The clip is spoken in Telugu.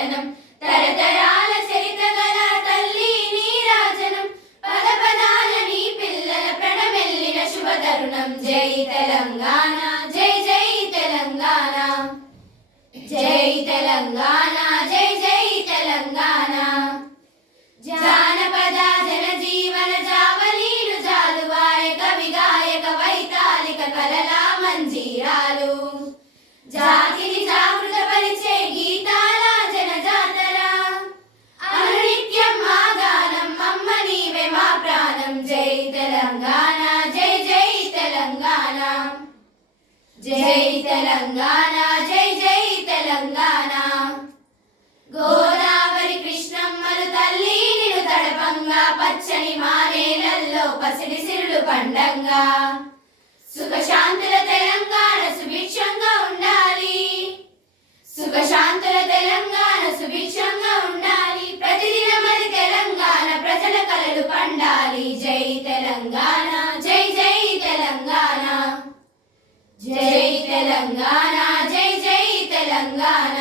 పట్టణం తరతరాల చరిత గల తల్లి నీరాజనం పద పదాల నీ పిల్లల ప్రణమెల్లిన శుభ తరుణం జై తెలంగాణ జై జై తెలంగాణ జై తెలంగాణ జై జై తెలంగాణ జానపద జనజీవన జావలీలు జాలువారే కవి గాయక వైతాళిక కలల మంజీరాలు జాతిని జాగృతపరిచే గీతాల జనజాతర అనునిత్యం మా గానం అమ్మ నీవే మా ప్రాణం జై తెలంగాణ జై జై తెలంగాణ జై తెలంగాణ జై జై తెలంగాణ గోదావరి కృష్ణమ్మలు తల్లి నిన్ను తడపంగా పచ్చని మానేలల్లో పసిడి సిరులు పండంగా సుఖశాంతుల తెలంగాణ సుభిక్షంగా ఉండాలి సుఖశాంతుల తెలంగాణ సుభిక్షంగా ఉండాలి ప్రతిదినం అది తెలంగాణ ప్రజల కలలు పండాలి జై తెలంగాణ జై జై తెలంగాణ జై తెలంగాణ జై జై తెలంగాణ